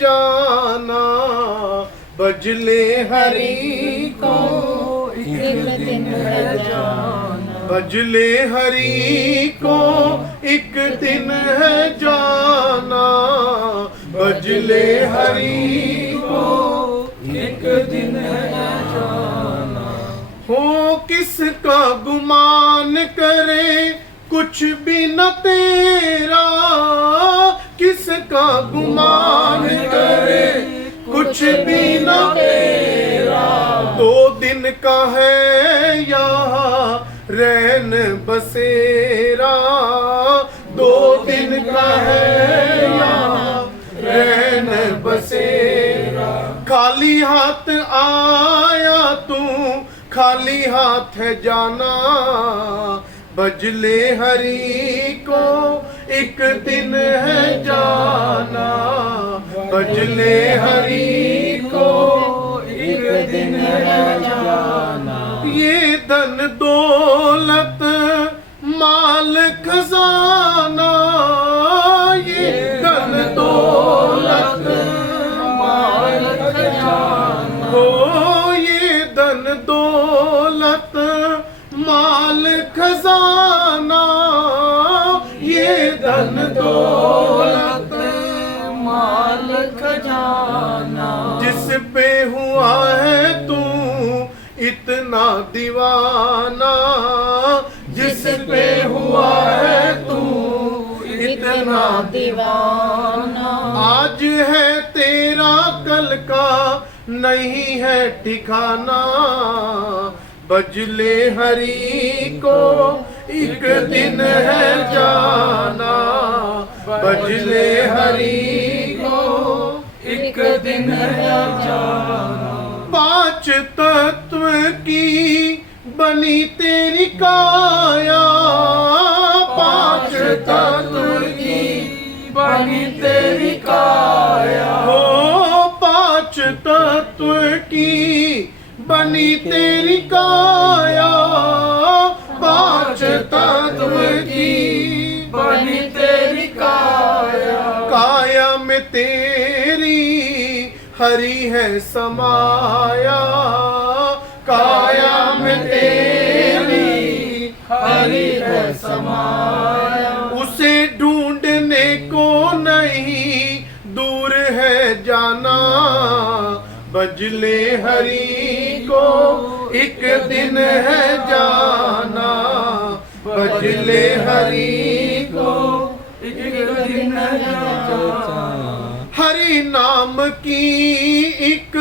जाना, बजले हरि को एक दिन है जाना, बजले हरि को एक दिन है जाना, बजले हरि को एक दिन है जाना। हो किसका गुमान करे कुछ भी न तेरा, किसका गुमान करे कुछ भी न तेरा। 2 दिन का है यहाँ रैन बसेरा, 2 दिन का है यहाँ रैन बसेरा। खाली हाथ आया तू खाली हाथ है जाना, बजले हरि को एक दिन है जाना, बजले हरि को एक दिन है जाना। ये धन दौलत माल खजाना, ये धन दौलत माल खजाना, हो ये धन दौलत माल खजाना, ये धन दौलत माल खजाना। जिस पे हुआ है तू इतना दीवाना, जिस पे हुआ है तू इतना दीवाना। आज है तेरा कल का नहीं है ठिकाना, बजले हरि को एक दिन है जाना, बजले हरि को एक दिन है जाना। 5 तत्व की बनी तेरी काया, 5 तत्व की बनी तेरी काया, हो 5 तत्व की बनी तेरी काया, 5 तत्व की बनी तेरी काया। काया में तेरी हरि है समाया, काया में तेरी हरि है समाया। उसे ढूंढने को नहीं दूर है जाना, बजले हरि को एक दिन है जाना, बजले हरि को एक दिन है जाना। हरि नाम की एक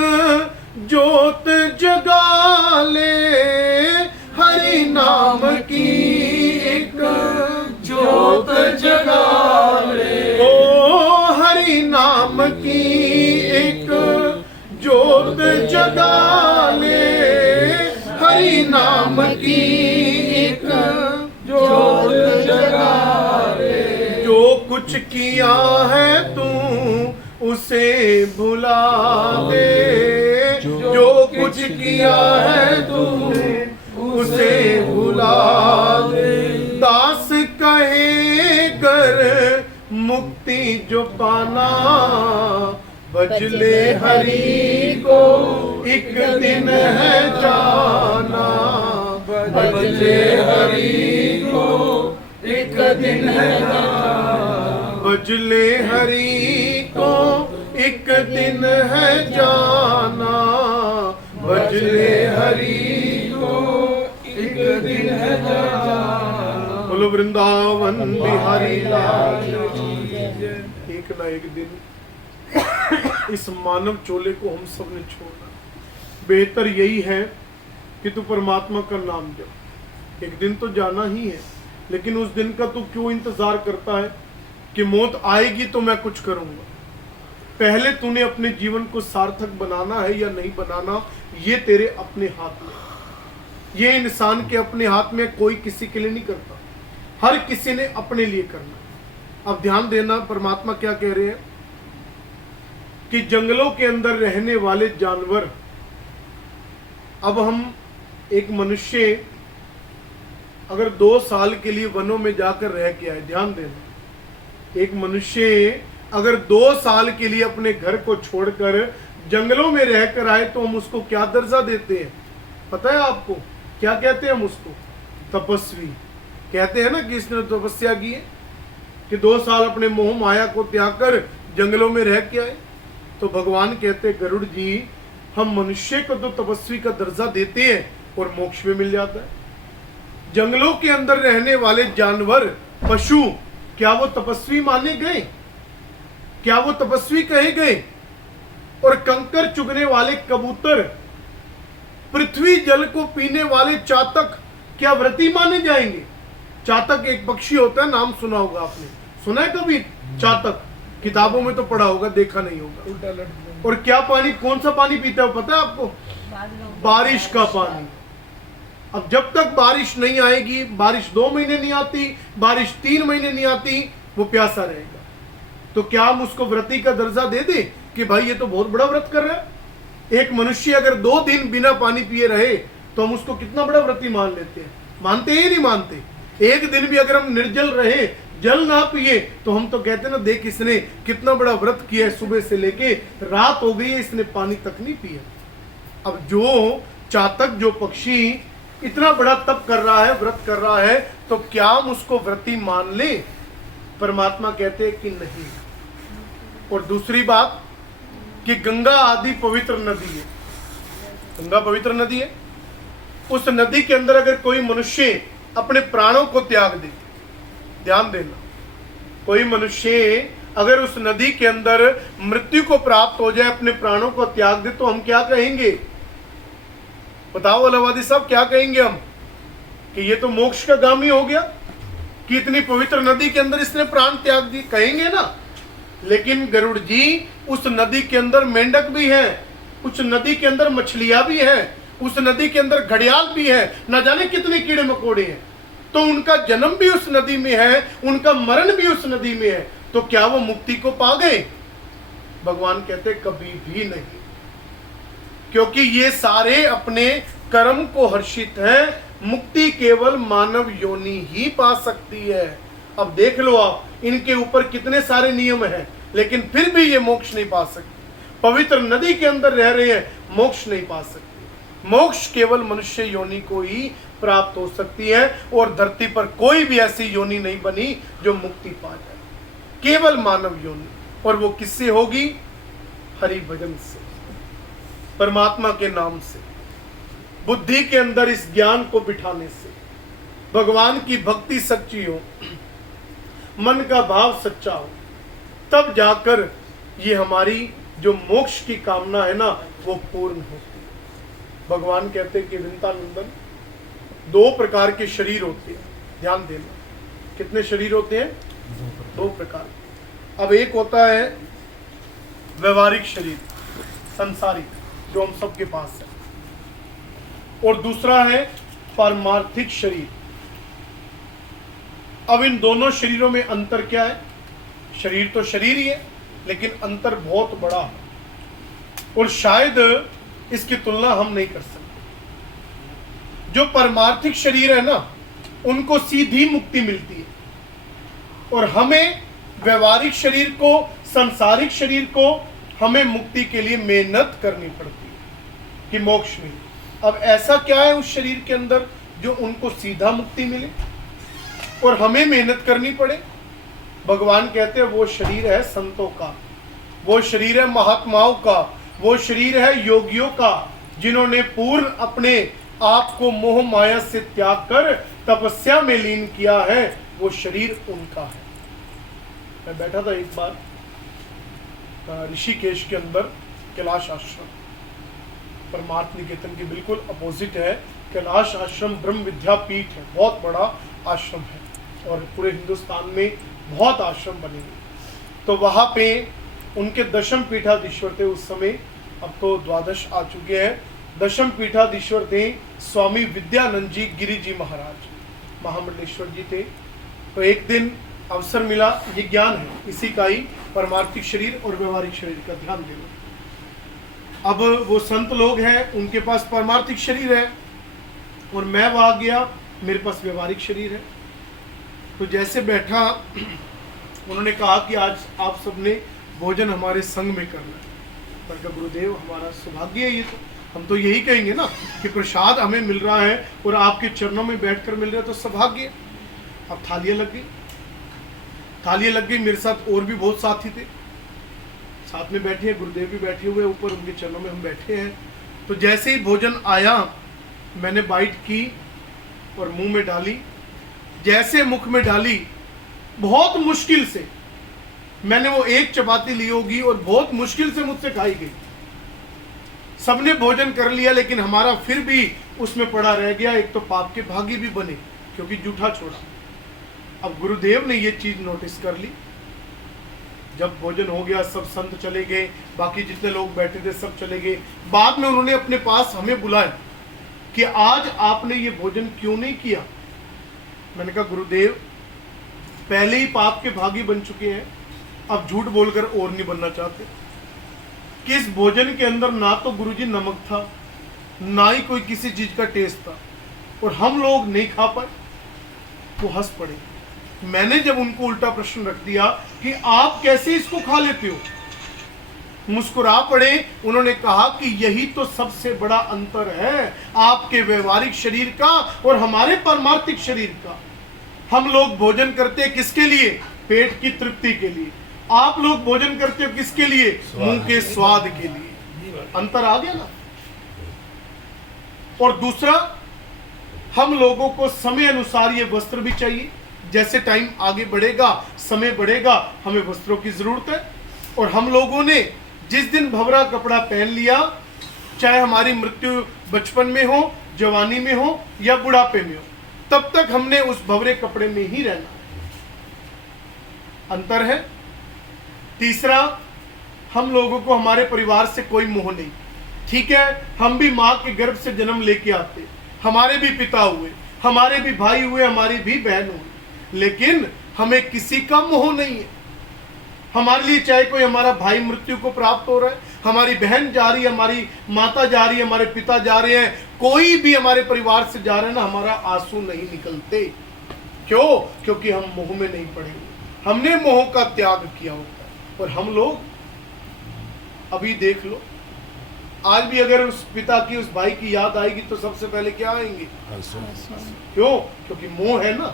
जोत जगा ले, हरि नाम की एक जोत जगा ले, ओ हरि नाम की एक जोत जगा ले, हरि नाम की एक जोत जगा ले। जो कुछ किया है तू उसे भुला दे, जो कुछ किया है तू उसे भुला दे। दास कहे कर मुक्ति जो पाना, बजले हरि को एक दिन है जाना, बजले हरि को एक दिन है जाना। बजले हरि को एक दिन है जाना, बजले हरि को एक दिन है जाना। बोलो वृंदावन बिहारी लाल की जय। एक ना एक दिन इस मानव चोले को हम सब ने छोड़ना। बेहतर यही है कि तू परमात्मा का नाम जप। एक दिन तो जाना ही है, लेकिन उस दिन का तू क्यों इंतजार करता है कि मौत आएगी तो मैं कुछ करूंगा। पहले तूने अपने जीवन को सार्थक बनाना है या नहीं बनाना, ये तेरे अपने हाथ में। ये इंसान के अपने हाथ में, कोई किसी के लिए नहीं करता, हर किसी ने अपने लिए करना। अब ध्यान देना, परमात्मा क्या कह रहे हैं कि जंगलों के अंदर रहने वाले जानवर, अब हम एक मनुष्य अगर 2 साल के लिए वनों में जाकर रह के आए, ध्यान देना, एक मनुष्य अगर 2 साल के लिए अपने घर को छोड़कर जंगलों में रहकर आए तो हम उसको क्या दर्जा देते हैं? पता है आपको क्या कहते हैं हम उसको? तपस्वी कहते हैं ना कि इसने तपस्या की है, कि 2 साल अपने मोह माया को त्याग कर जंगलों में रह के आए। तो भगवान कहते गरुड़ जी, हम मनुष्य को तो तपस्वी का दर्जा देते हैं और मोक्ष भी मिल जाता है। जंगलों के अंदर रहने वाले जानवर, पशु, क्या वो तपस्वी माने गए? क्या वो तपस्वी कहे गए? और कंकर चुगने वाले कबूतर, पृथ्वी जल को पीने वाले चातक, क्या व्रती माने जाएंगे? चातक एक पक्षी होता है, नाम सुना होगा आपने, सुना है कभी? चातक किताबों में तो पढ़ा होगा, देखा नहीं होगा। उल्टा लटक और क्या पानी, कौन सा पानी पीता है पता है आपको? बारिश का पानी। अब जब तक बारिश नहीं आएगी, बारिश 2 महीने नहीं आती, बारिश 3 महीने नहीं आती, वो प्यासा रहेगा। तो क्या हम उसको व्रती का दर्जा दे दे कि भाई ये तो बहुत बड़ा व्रत कर रहा है? एक मनुष्य अगर 2 दिन बिना पानी पिए रहे तो हम उसको कितना बड़ा व्रती मान लेते हैं? मानते हैं नहीं मानते? एक दिन भी अगर हम निर्जल रहे, जल ना पिए, तो हम तो कहते ना, देख इसने कितना बड़ा व्रत किया है, सुबह से लेके रात हो गई है, इसने पानी तक नहीं पिया। अब जो चातक, जो पक्षी इतना बड़ा तप कर रहा है, व्रत कर रहा है, तो क्या हम उसको व्रती मान ले? परमात्मा कहते हैं कि नहीं। और दूसरी बात कि गंगा आदि पवित्र नदी है, गंगा पवित्र नदी है, उस नदी के अंदर अगर कोई मनुष्य अपने प्राणों को त्याग दे, ध्यान देना, कोई मनुष्य अगर उस नदी के अंदर मृत्यु को प्राप्त हो जाए, अपने प्राणों को त्याग दे, तो हम क्या कहेंगे? बताओ अलावादी साहब, क्या कहेंगे हम? कि ये तो मोक्ष का गामी हो गया, कि इतनी पवित्र नदी के अंदर इसने प्राण त्याग दी, कहेंगे ना। लेकिन गरुड़ जी, उस नदी के अंदर मेंढक भी है, उस नदी के अंदर मछलियां भी है, उस नदी के अंदर घड़ियाल भी है, न जाने कितने कीड़े मकोड़े हैं। तो उनका जन्म भी उस नदी में है, उनका मरण भी उस नदी में है, तो क्या वो मुक्ति को पा गए? भगवान कहते कभी भी नहीं, क्योंकि ये सारे अपने कर्म को हर्षित हैं। मुक्ति केवल मानव योनि ही पा सकती है। अब देख लो आप, इनके ऊपर कितने सारे नियम हैं, लेकिन फिर भी ये मोक्ष नहीं पा सकते। पवित्र नदी के अंदर रह रहे हैं, मोक्ष नहीं पा सकते। मोक्ष केवल मनुष्य योनि को ही प्राप्त हो सकती है, और धरती पर कोई भी ऐसी योनि नहीं बनी जो मुक्ति पा जाए, केवल मानव योनि। और वो किससे होगी? हरि भजन से, परमात्मा के नाम से, बुद्धि के अंदर इस ज्ञान को बिठाने से, भगवान की भक्ति सच्ची हो, मन का भाव सच्चा हो, तब जाकर ये हमारी जो मोक्ष की कामना है ना, वो पूर्ण होती है। भगवान कहते हैं कि वृंदानंदन, 2 प्रकार के शरीर होते हैं, ध्यान देना। कितने शरीर होते हैं? 2 प्रकार। अब एक होता है व्यवहारिक शरीर, संसारिक, जो हम सबके पास है, और दूसरा है पारमार्थिक शरीर। अब इन दोनों शरीरों में अंतर क्या है? शरीर तो शरीर ही है, लेकिन अंतर बहुत बड़ा है, और शायद इसकी तुलना हम नहीं कर सकते। जो पारमार्थिक शरीर है ना, उनको सीधी मुक्ति मिलती है, और हमें व्यवहारिक शरीर को, सांसारिक शरीर को, हमें मुक्ति के लिए मेहनत करनी पड़ती है कि मोक्ष मिले। अब ऐसा क्या है उस शरीर के अंदर जो उनको सीधा मुक्ति मिले और हमें मेहनत करनी पड़े? भगवान कहते हैं वो शरीर है संतों का, वो शरीर है महात्माओं का, वो शरीर है योगियों का, जिन्होंने पूर्ण अपने आप को मोह माया से त्याग कर तपस्या में लीन किया है, वो शरीर उनका है। मैं बैठा था एक बार ऋषिकेश के अंदर, कैलाश आश्रम, परमार्थ निकेतन के बिल्कुल अपोजिट है। कैलाश आश्रम ब्रह्म विद्यापीठ है, बहुत बड़ा आश्रम है, और पूरे हिंदुस्तान में बहुत आश्रम बने हुए। तो वहाँ पे उनके दशम पीठाधीश्वर थे उस समय, अब तो 12 आ चुके हैं। दशम पीठाधीश्वर थे स्वामी विद्यानंद जी गिरी जी महाराज, महामंडलेश्वर जी थे। तो एक दिन अवसर मिला, ये ज्ञान है इसी का ही, परमार्थिक शरीर और व्यवहारिक शरीर का, ध्यान देना। अब वो संत लोग हैं, उनके पास परमार्थिक शरीर है, और मैं वहाँ गया, मेरे पास व्यवहारिक शरीर है। तो जैसे बैठा उन्होंने कहा कि आज आप सबने भोजन हमारे संग में करना है। मैंने कहा गुरुदेव हमारा सौभाग्य है ये, तो हम तो यही कहेंगे ना कि प्रसाद हमें मिल रहा है और आपके चरणों में बैठकर मिल रहा है, तो सौभाग्य है। अब थालियां लग गई, मेरे साथ और भी बहुत साथी थे, साथ में बैठे हैं, गुरुदेव भी बैठे हुए ऊपर, उनके चरणों में हम बैठे हैं। तो जैसे ही भोजन आया मैंने बाइट की और मुंह में डाली। जैसे मुख में डाली, बहुत मुश्किल से मैंने वो एक चपाती ली होगी और बहुत मुश्किल से मुझसे खाई गई। सबने भोजन कर लिया लेकिन हमारा फिर भी उसमें पड़ा रह गया। एक तो पाप के भागी भी बने क्योंकि जूठा छोड़ा। अब गुरुदेव ने ये चीज नोटिस कर ली। जब भोजन हो गया, सब संत चले गए, बाकी जितने लोग बैठे थे सब चले गए। बाद में उन्होंने अपने पास हमें बुलाया कि आज आपने ये भोजन क्यों नहीं किया। मैंने कहा गुरुदेव पहले ही पाप के भागी बन चुके हैं, अब झूठ बोलकर और नहीं बनना चाहते। कि इस भोजन के अंदर ना तो गुरुजी नमक था, ना ही कोई किसी चीज का टेस्ट था, और हम लोग नहीं खा पाए। वो हंस पड़े। मैंने जब उनको उल्टा प्रश्न रख दिया कि आप कैसे इसको खा लेते हो, मुस्कुरा पड़े। उन्होंने कहा कि यही तो सबसे बड़ा अंतर है आपके व्यवहारिक शरीर का और हमारे पारमार्थिक शरीर का। हम लोग भोजन करते हैं किसके लिए? पेट की तृप्ति के लिए। आप लोग भोजन करते हो किसके लिए? मुंह के स्वाद के लिए। अंतर आ गया ना। और दूसरा, हम लोगों को समय अनुसार ये वस्त्र भी चाहिए। जैसे टाइम आगे बढ़ेगा, समय बढ़ेगा, हमें वस्त्रों की जरूरत है। और हम लोगों ने जिस दिन भवरा कपड़ा पहन लिया, चाहे हमारी मृत्यु बचपन में हो, जवानी में हो या बुढ़ापे में हो, तब तक हमने उस भवरे कपड़े में ही रहना है। अंतर है। तीसरा, हम लोगों को हमारे परिवार से कोई मोह नहीं। ठीक है, हम भी माँ के गर्भ से जन्म लेके आते, हमारे भी पिता हुए, हमारे भी भाई हुए, हमारी भी बहन हुई, लेकिन हमें किसी का मोह नहीं है। हमारे लिए चाहे कोई हमारा भाई मृत्यु को प्राप्त हो रहा है, हमारी बहन जा रही है, हमारी माता जा रही है, हमारे पिता जा रहे हैं, कोई भी हमारे परिवार से जा रहे हैं ना, हमारा आंसू नहीं निकलते। क्यों? क्योंकि हम मोह में नहीं पड़े हुए, हमने मोह का त्याग किया होता है। और हम लोग अभी देख लो, आज भी अगर उस पिता की, उस भाई की याद आएगी तो सबसे पहले क्या आएंगे? क्यों? क्योंकि मोह है ना,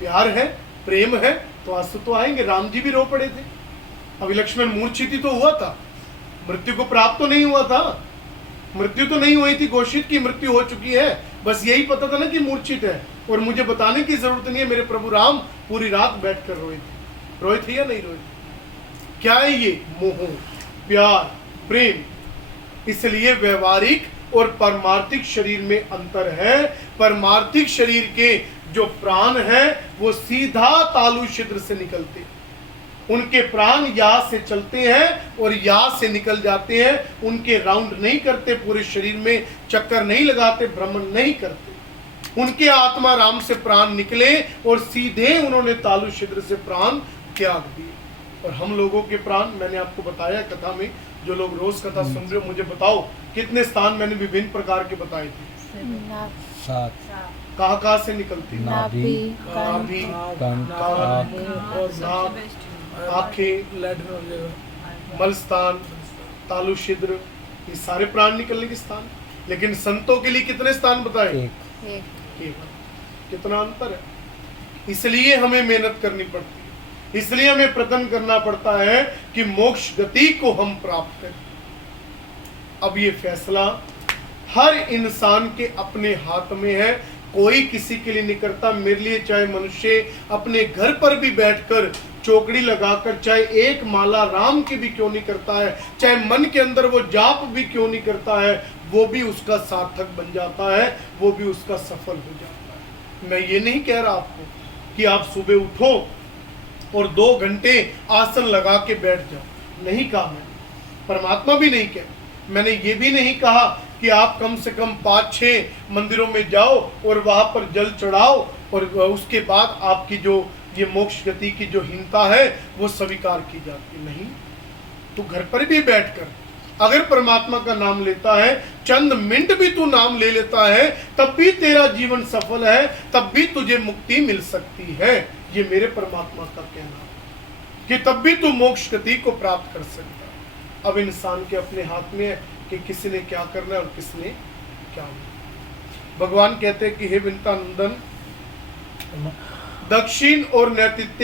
प्यार है, प्रेम है, तो आंसू तो आएंगे। राम जी भी रो पड़े थे। अभी लक्ष्मण मूर्छित तो हुआ था, मृत्यु को प्राप्त तो नहीं हुआ था, मृत्यु तो नहीं हुई थी, घोषित की मृत्यु हो चुकी है, बस यही पता था ना कि मूर्छित है, और मुझे बताने की जरूरत नहीं है। मेरे प्रभु राम पूरी रात बैठकर रोए थे या नहीं रोए थे? क्या है ये? मोह, प्यार, प्रेम। इसलिए व्यवहारिक और पारमार्थिक शरीर में अंतर है। पारमार्थिक शरीर के जो प्राण है वो सीधा तालु छिद्र से निकलते हैं। उनके प्राण या से चलते हैं और या से निकल जाते हैं। उनके राउंड नहीं करते, पूरे शरीर में चक्कर नहीं लगाते, भ्रमण नहीं करते। उनके आत्मा राम से प्राण निकले और सीधे उन्होंने तालु छिद्र से प्राण त्याग दिए। और हम लोगों के प्राण, मैंने आपको बताया कथा में, जो लोग रोज कथा सुन रहे हो, मुझे बताओ कितने स्थान मैंने विभिन्न प्रकार के बताए थे? 7। कहाँ से निकलती? नाभि, नाभि, कंठ, नाक, आंखें, मल स्थान, तालु छिद्र, ये सारे प्राण निकलने के स्थान। लेकिन संतों के लिए कितने स्थान बताए? एक। कितना अंतर है। इसलिए हमें मेहनत करनी पड़ती है, इसलिए हमें प्रयत्न करना पड़ता है कि मोक्ष गति को हम प्राप्त करें। अब ये फैसला हर इंसान के अपने हाथ में है, कोई किसी के लिए नहीं करता। मेरे लिए चाहे मनुष्य अपने घर पर भी बैठकर चौकड़ी लगाकर चाहे एक माला राम की भी क्यों नहीं करता है, चाहे मन के अंदर वो जाप भी क्यों नहीं करता है, वो भी उसका सार्थक बन जाता है, वो भी उसका सफल हो जाता है। मैं ये नहीं कह रहा आपको कि आप सुबह उठो और 2 घंटे आसन लगा के बैठ जाओ, नहीं कहा मैंने, परमात्मा भी नहीं कहा। मैंने ये भी नहीं कहा कि आप कम से कम 5-6 मंदिरों में जाओ और वहां पर जल चढ़ाओ और उसके बाद आपकी जो ये मोक्ष गति की जो हीनता है वो स्वीकार की जाती नहीं। तो घर पर भी बैठकर अगर परमात्मा का नाम लेता है, चंद मिनट भी तू नाम ले लेता है, तब भी तेरा जीवन सफल है, तब भी तुझे मुक्ति मिल सकती है। ये मेरे परमात्मा का कहना है। कि तब भी तू मोक्ष गति को प्राप्त कर सकता। अब इंसान के अपने हाथ में है कि किसी ने क्या करना है और किसने क्या नहीं। भगवान कहते हैं कि हे विंता नंदन, दक्षिण और नैतिक